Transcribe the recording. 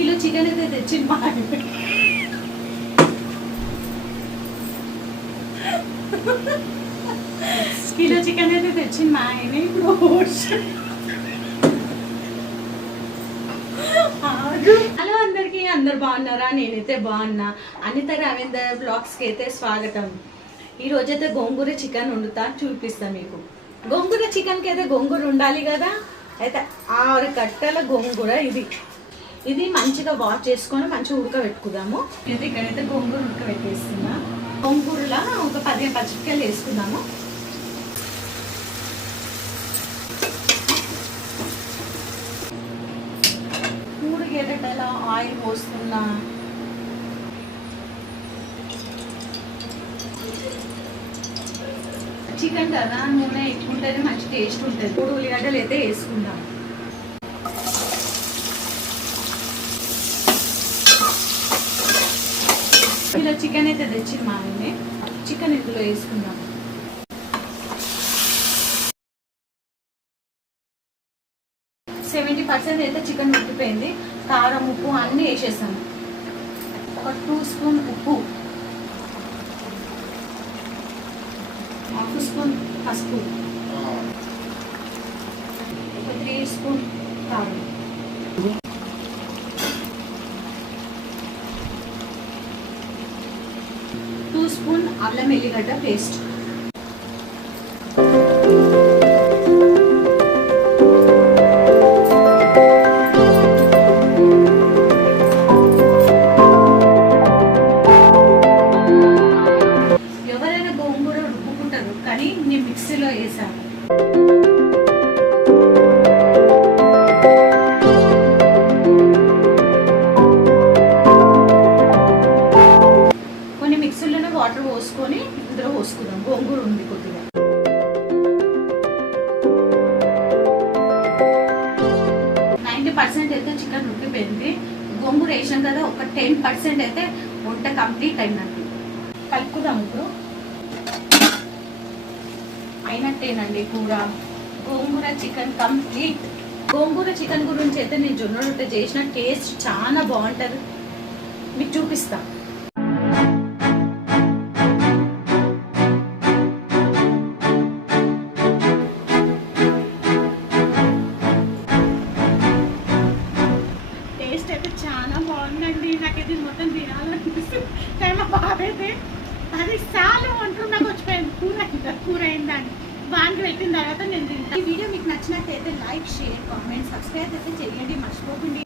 Kilo chicken అయితే తెచ్చింది మా కిలో చికెన్ అయితే తెచ్చింది మా ఆయన. ఇప్పుడు హలో అందరికీ, అందరు బాగున్నారా? నేనైతే బాగున్నా. అనిత రవీందర్ బ్లాగ్స్కి అయితే స్వాగతం. ఈరోజైతే గోంగూర చికెన్ వండుతా, చూపిస్తా మీకు. గోంగూర చికెన్కి అయితే గోంగూర ఉండాలి కదా. అయితే 6 కట్టల గోంగూర ఇది మంచిగా వాష్ చేసుకొని మంచిగా ఉడకబెట్టుకుందాము. అయితే ఇక్కడైతే గోంగూర ఉడకబెట్టేస్తున్నా. గోంగూరలో ఒక 15 పచ్చిమిరపకాయలు వేసుకుందాము. గెరటల ఆయిల్ పోస్తున్నా. చికెన్ కదా, నూనె ఎక్కువ ఉంటుంది, మంచి టేస్ట్ ఉంటుంది. 3 ఉల్లిగడ్డలు అయితే వేసుకుందాం. ఇలా చికెన్ అయితే తెచ్చింది మా ఆయనే. చికెన్ ఇందులో వేసుకుందాం. సెవెంటీ 70% అయితే చికెన్ ఉడికిపోయింది. కారం, ఉప్పు అన్నీ వేసేసాము. ఒక 2 స్పూన్ ఉప్పు, 1/2 స్పూన్ పసుపు, ఒక 3 స్పూన్ కారం, 2 స్పూన్ అల్లం వెల్లిగడ్డ పేస్ట్, కానీ నేను మిక్సీలో వేసాను. కొన్ని మిక్సీలోనే వాటర్ పోసుకొని ఇందులో పోసుకుందాం. గోంగూర ఉంది కొద్దిగా. అయితే చికెన్ ఉడికిపోయింది. గోంగూర వేసాం కదా, ఒక 10% అయితే వంట కంప్లీట్ అయినట్టు. కలుపుకుందాం. ఇప్పుడు అయినట్టేనండి కూర. గోంగూర చికెన్ కంప్లీట్. గోంగూర చికెన్ గురించి అయితే నేను జొన్న రొట్టె చేసిన టేస్ట్ చాలా బాగుంటుంది, మీకు చూపిస్తా. టేస్ట్ అయితే చాలా బాగుందండి. నాకైతే మొత్తం తినాలనిపిస్తుంది. కానీ మా బాబు అయితే 10 సార్లు అంటున్నాకు వచ్చిపోయింది కూర అయిందని. బాగా పెట్టిన తర్వాత నేను తింటాను. ఈ వీడియో మీకు నచ్చినట్టయితే లైక్, షేర్, కామెంట్, సబ్స్క్రైబ్ అయితే చేయండి, మర్చిపోకండి.